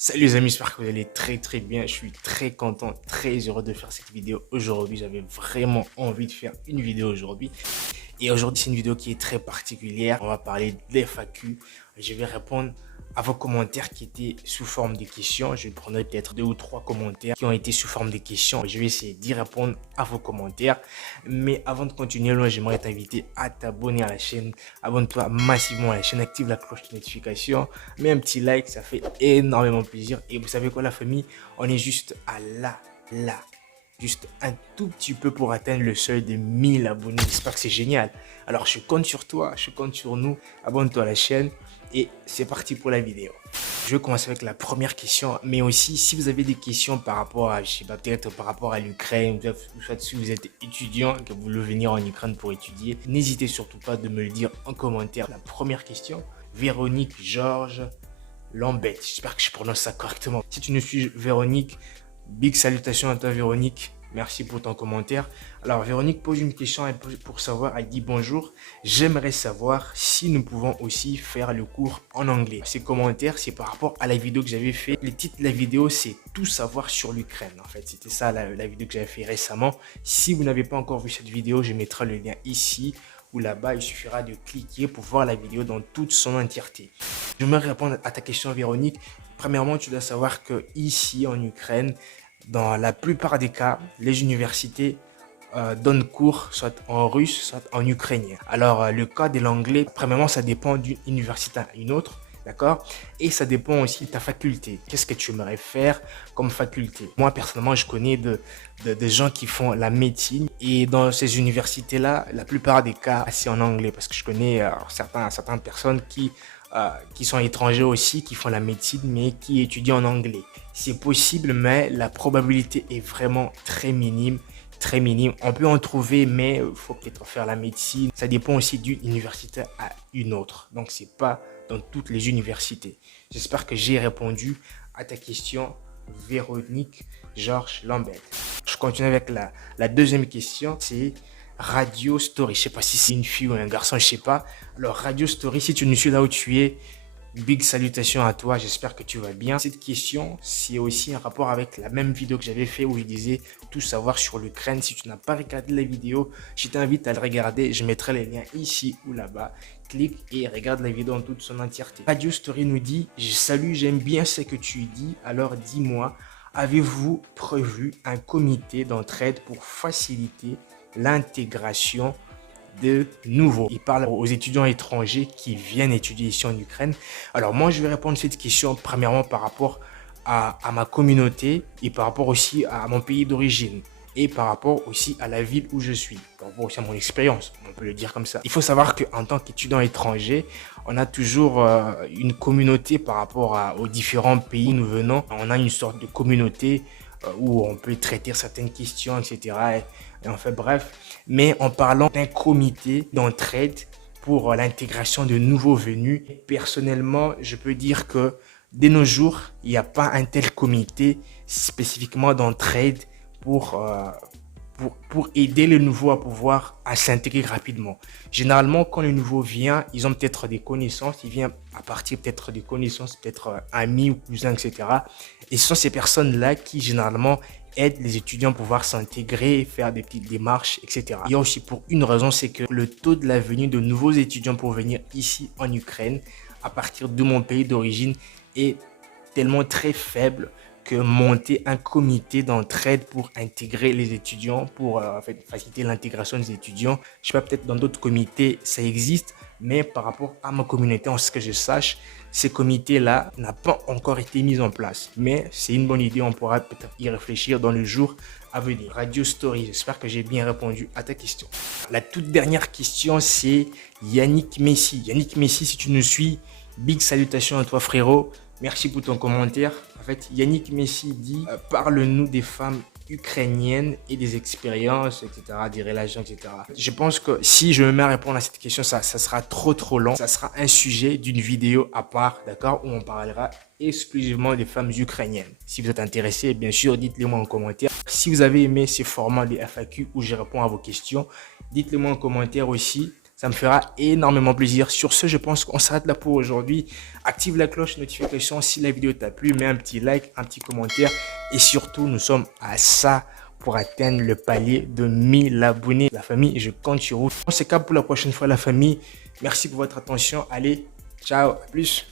Salut les amis, j'espère que vous allez très bien. Je suis très content, très heureux de faire cette vidéo aujourd'hui. J'avais vraiment envie de faire une vidéo aujourd'hui. Et aujourd'hui, c'est une vidéo qui est très particulière. On va parler de l'FAQ. Je vais répondre à vos commentaires qui étaient sous forme de questions. Je prendrai peut-être 2 ou 3 commentaires qui ont été sous forme de questions. Je vais essayer d'y répondre à vos commentaires. Mais avant de continuer, moi, j'aimerais t'inviter à t'abonner à la chaîne. Abonne-toi massivement à la chaîne, active la cloche de notification. Mets un petit like, ça fait énormément plaisir. Et vous savez quoi, la famille? On est juste à juste un tout petit peu pour atteindre le seuil de 1000 abonnés. J'espère que c'est génial. Alors, je compte sur toi, je compte sur nous. Abonne-toi à la chaîne et c'est parti pour la vidéo. Je vais commencer avec la première question, mais aussi si vous avez des questions par rapport à, je sais pas, peut-être par rapport à l'Ukraine, ou soit si vous êtes étudiant et que vous voulez venir en Ukraine pour étudier, n'hésitez surtout pas de me le dire en commentaire. La première question, Véronique Georges Lambette. J'espère que je prononce ça correctement. Si tu nous suis, Véronique, big salutations à toi Véronique, merci pour ton commentaire. Alors Véronique pose une question pour savoir, elle dit bonjour, j'aimerais savoir si nous pouvons aussi faire le cours en anglais. Ces commentaires, c'est par rapport à la vidéo que j'avais fait. Le titre de la vidéo, c'est tout savoir sur l'Ukraine. En fait, c'était ça la vidéo que j'avais fait récemment. Si vous n'avez pas encore vu cette vidéo, je mettrai le lien ici ou là-bas. Il suffira de cliquer pour voir la vidéo dans toute son entièreté. Je vais répondre à ta question Véronique. Premièrement, tu dois savoir que ici en Ukraine, dans la plupart des cas, les universités donnent cours soit en russe, soit en ukrainien. Alors, le cas de l'anglais, premièrement, ça dépend d'une université à une autre, d'accord? Et ça dépend aussi de ta faculté. Qu'est-ce que tu aimerais faire comme faculté? Moi, personnellement, je connais des gens qui font la médecine et dans ces universités-là, la plupart des cas, c'est en anglais parce que je connais certaines personnes qui sont étrangers aussi, qui font la médecine, mais qui étudient en anglais. C'est possible, mais la probabilité est vraiment très minime. Très minime. On peut en trouver, mais il faut peut-être faire la médecine. Ça dépend aussi d'une université à une autre. Donc, c'est pas dans toutes les universités. J'espère que j'ai répondu à ta question, Véronique Georges Lambert. Je continue avec la deuxième question, c'est Radio Story. Je sais pas si c'est une fille ou un garçon, je sais pas. Alors, Radio Story, si tu nous suis là où tu es, big salutations à toi, j'espère que tu vas bien. Cette question, c'est aussi un rapport avec la même vidéo que j'avais fait où je disais tout savoir sur l'Ukraine. Si tu n'as pas regardé la vidéo, je t'invite à le regarder. Je mettrai les liens ici ou là-bas. Clique et regarde la vidéo en toute son entièreté. Radio Story nous dit « Salut, j'aime bien ce que tu dis, alors dis-moi, avez-vous prévu un comité d'entraide pour faciliter l'intégration de nouveau? » Il parle aux étudiants étrangers qui viennent étudier ici en Ukraine. Alors moi, je vais répondre à cette question premièrement par rapport à ma communauté et par rapport aussi à mon pays d'origine et par rapport aussi à la ville où je suis, par rapport aussi à mon expérience, on peut le dire comme ça. Il faut savoir qu'en tant qu'étudiant étranger, on a toujours une communauté par rapport aux différents pays où nous venons. On a une sorte de communauté où on peut traiter certaines questions, etc. Et enfin bref, mais en parlant d'un comité d'entraide pour l'intégration de nouveaux venus, personnellement, je peux dire que de nos jours, il n'y a pas un tel comité spécifiquement d'entraide pour aider les nouveaux à s'intégrer rapidement. Généralement, quand le nouveau vient, ils ont peut-être des connaissances, il vient à partir peut-être des connaissances, peut-être amis ou cousins, etc. Et ce sont ces personnes-là qui, généralement, aident les étudiants à pouvoir s'intégrer, faire des petites démarches, etc. Il y a aussi pour une raison, c'est que le taux de la venue de nouveaux étudiants pour venir ici en Ukraine, à partir de mon pays d'origine, est tellement très faible que monter un comité d'entraide pour intégrer les étudiants, pour en fait, faciliter l'intégration des étudiants. Je sais pas, peut-être dans d'autres comités, ça existe, mais par rapport à ma communauté, en ce que je sache, ces comités-là n'ont pas encore été mis en place. Mais c'est une bonne idée, on pourra peut-être y réfléchir dans le jour à venir. Radio Story, j'espère que j'ai bien répondu à ta question. La toute dernière question, c'est Yannick Messi. Yannick Messi, si tu nous suis, big salutations à toi frérot. Merci pour ton commentaire. En fait, Yannick Messi dit parle-nous des femmes ukrainiennes et des expériences, etc., des relations, etc. Je pense que si je me mets à répondre à cette question, ça sera trop long. Ça sera un sujet d'une vidéo à part, d'accord, où on parlera exclusivement des femmes ukrainiennes. Si vous êtes intéressé, bien sûr, dites-le moi en commentaire. Si vous avez aimé ces formats des FAQ où je réponds à vos questions, dites-le moi en commentaire aussi. Ça me fera énormément plaisir. Sur ce, je pense qu'on s'arrête là pour aujourd'hui. Active la cloche de notification si la vidéo t'a plu. Mets un petit like, un petit commentaire. Et surtout, nous sommes à ça pour atteindre le palier de 1000 abonnés. La famille, je compte sur vous. On se capte pour la prochaine fois, la famille. Merci pour votre attention. Allez, ciao, à plus.